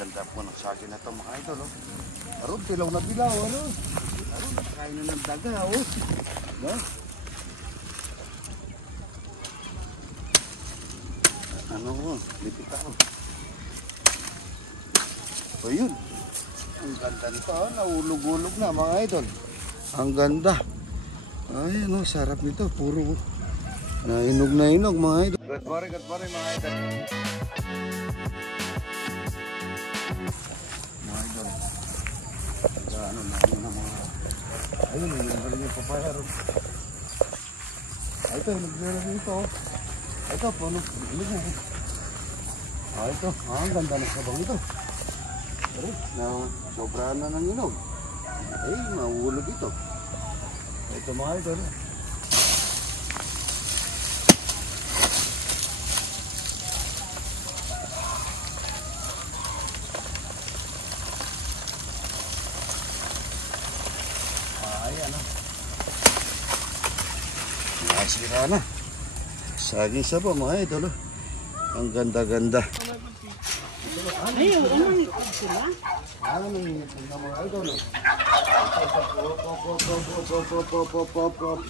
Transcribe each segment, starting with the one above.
Ganda po ng saging na ito mga idol. Oh. Aron, tilaw na pilaw. Ano? Aron, kain na ng daga. Oh. No? Ano ko? Lipit ako. O yun. Ang ganda nito. Oh. Naulog-ulog na mga idol. Ang ganda. Ay, ano, sarap nito. Puro nainog na inog mga idol. Good morning mga idol. Mga idol. Ano na mga... Ayun, nilagay niyo papaya ron. Ito, nilagay ito. Ito, puno. Ito. Ang ganda ng sabang ito. Na sobrahan na ng inog. Ay, mahulog ito. Ito mga idol. Ayan o. Nasira na. Saging sabo mga idol. Ang ganda-ganda. Ay, ano yung sila? Ano yung mga idol?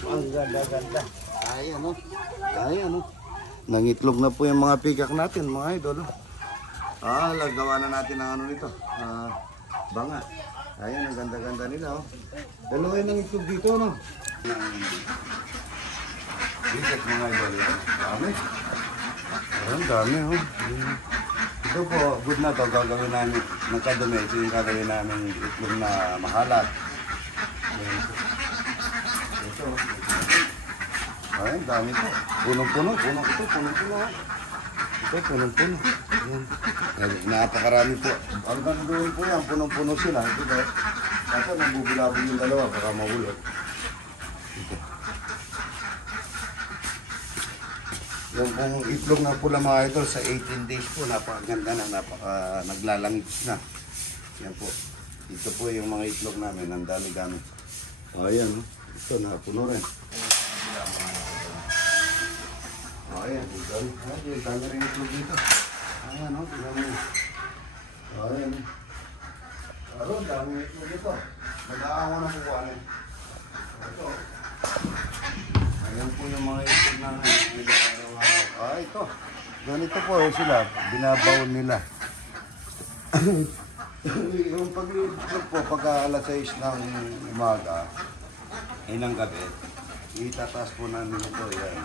Ang ganda-ganda. Ayan o. Ayan o. Nangitlog na po yung mga pikak natin mga idol. Lagawa na natin ang ano nito. Banga. Ayan, ang ganda-ganda nila oh. Dalawa yung nangitlog dito no. Pikak mga idol. Dami. Ang dami oh. Ito po, good na to. Gagawin namin ng kadumi. Ito yung gagawin namin itlog na mahalat. Ito. Ay, dami po. Punong-puno. Ito, punong-puno. Ito, punong-puno. Napakarami po. Ang gagawin po yan, punong-puno sila. Ito ba? Kasi nagbubilabog yung dalawa para mahulog. Ito. Yung pong itlog na pula mga idol sa 18 days po, napakaganda na, naglalangis na. Yan po. Ito po yung mga itlog namin, ang dami-dami. Ayan, ito napuno rin. Ayan, ito. Ayan, dami rin itlog dito. Ayan, tignan mo. Ayan. Aron, dami itlog dito. Mag-aawa na po ano. Ito. Ayan po yung mga itlog namin. Ito. Ganito po sila. Binabaon nila. Yung pag-itlog po, pagka alas 6 ng umaga, ng gabi, itataas po namin ito. Yan.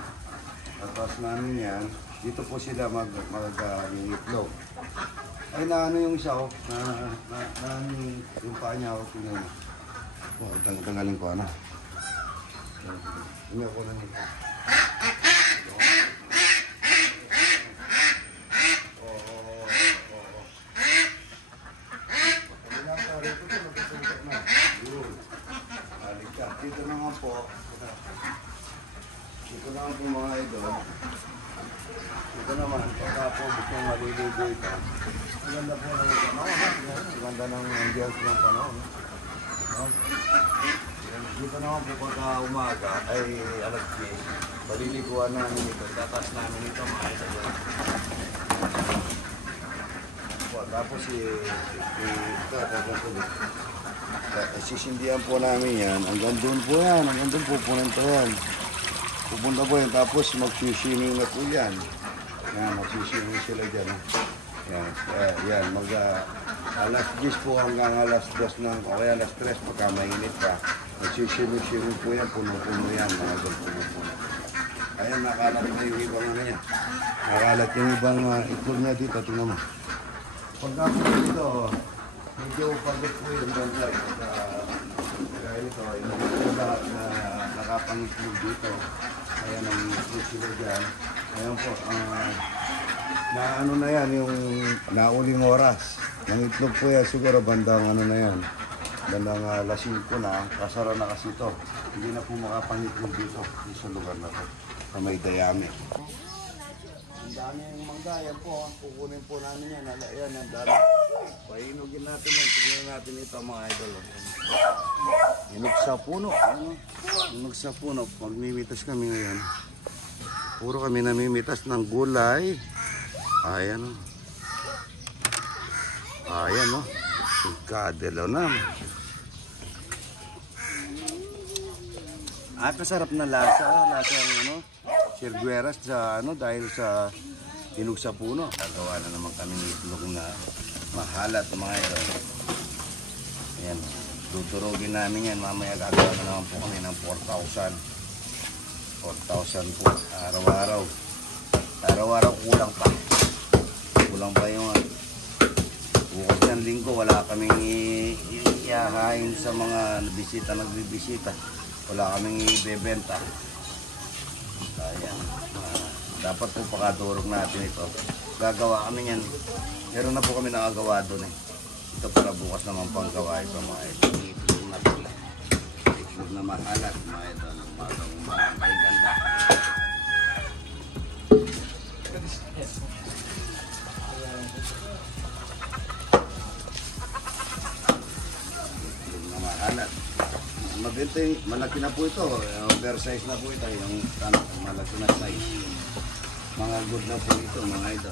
Tataas namin yan. Dito po sila mag-itlog. Ay, naano yung isa ko. Naano yung paa niya ako. Tanggalin ko ano. Hindi ako lang ito. Dito naman po mga idol. Dito naman, pagka po gusto maliligo ito. Ang ganda po ng panahon. Ang ganda ng ambience ng panahon. Dito naman po pagka umaga ay alas 10. Maliliguan namin ito. Tatas namin ito mga idol. Tapos sisindihan po namin yan. Hanggang doon po yan. Hanggang doon pupunta yan. Pupunta po yan. Tapos magsiswimming na po yan. Yan, magsiswimming sila dyan. Yan. Alas 10 po hanggang alas 2 ng, o kaya alas 3 pagka mainit pa. Magsiswimming po yan. Puno-puno yan. Mga doon puno-puno. Ayan, nakalat na yung ibang ano niya. Nakalat yung ibang itlog niya dito. Tingnan mo. Pagka po dito, medyo pagod po yung bantay. Dahil ito, yung lahat na nakapangitlog dito. Ayan ang itlog sila dyan. Ayan po, na ano na yan, yung nauling oras. Yung itlog po yan, siguro bandang ano na yan. Bandang alas 5 na, kasara na kasi ito. Hindi na po makapangitlog dito, sa lugar na ito. Sa may dayami. Ang dami yung mangga, yan po, kukunin po namin yan, yan, ang dami. Pahinugin natin yan, tignan natin ito mga idol. Inog sa puno, inog sa puno, magmimitas kami ngayon. Puro kami namimitas ng gulay. Ayan o. Ayan, no? Kadelo na. At masarap na lasa ng ano, sirgueras sa ano dahil sa hinog sa puno. Gagawa na naman kami ng itlog na mahalat mga ito. Ayan, tuturugin namin yan. Mamaya gagawa na naman po kami ng 4,000. 4,000 po araw-araw. Araw-araw kulang pa. Kulang pa yung bukas ng linggo. Wala kaming iahain sa mga nagbibisita. Wala kaming ibebenta. Ayan. Dapat po pakadurog natin ito. Gagawa kami yan. Meron na po kami nakagawa doon eh. Ito para bukas naman panggawa ito mga ito. Itlog na pala. Itlog na mahalat mga ito. Umagang may ganda. Itlog na mahalat. Mabenta yung malaki na po ito. Oversize na po ito. Yung malaki na size. Mga good na po ito mga ito.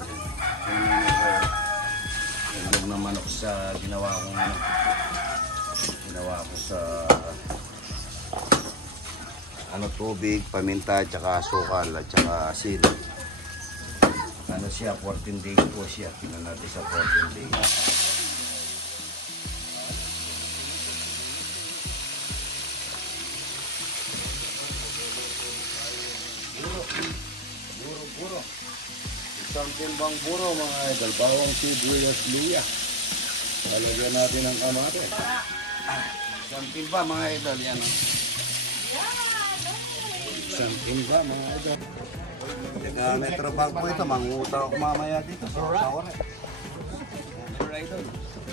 Yung na manok sa ginawa kong ano. Ginawa ko sa ano tubig, paminta, tsaka asukal at tsaka sili. Ano siya, 14 days po siya. Tingnan natin sa 14 days. Buro. Isang timbang buro mga idol. Bawang sibuyas luya. Talagyan natin ang kamatis. Isang timba mga idol. Yan o. Isang timba mga idol. Metro bag po ito. Manguta ako mamaya dito. Sa oras.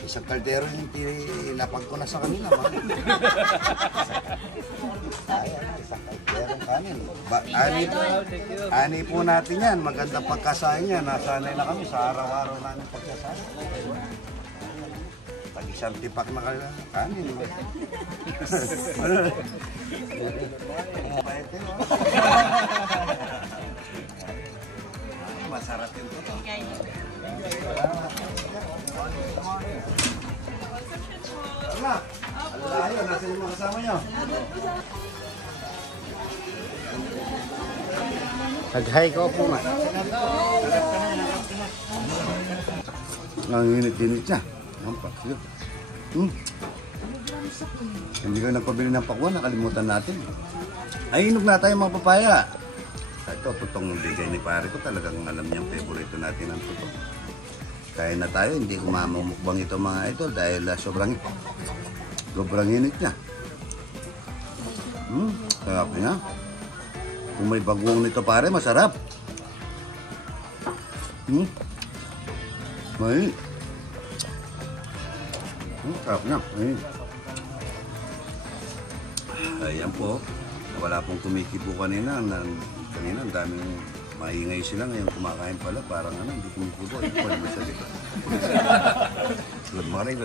Isang kaldero yung tinapag ko na sa kanila. Isang kalderong kanin. Ani po natin yan. Magandang pagkasahin yan. Nasanay na kami sa araw-araw namin pagkasahin. Pag-isang tipak na kanin. Masarap yung ito. Wala. Ayun, nasa yung mga kasama nyo. Nag-hi ko po nga. Ang init-init siya. Nampak yun. Hindi ko nagpabili ng pakwan, nakalimutan natin. Ay, inog na tayo mga papaya. Ito, tutong bigay ni pare ko. Talagang alam niyang favorito natin ang tutong. Kaya na tayo, hindi ko mamumukbang ito mga ito dahil sobrang init niya. Sarap niya. Kung may bagwong nito pare, masarap. May. Sarap niya. Ayan po. Wala pong kumikipo kanina. Kanina ang daming maingay sila. Ngayon kumakain pala. Parang ano, hindi kumikipo. Ito po yung masalita. Good morning.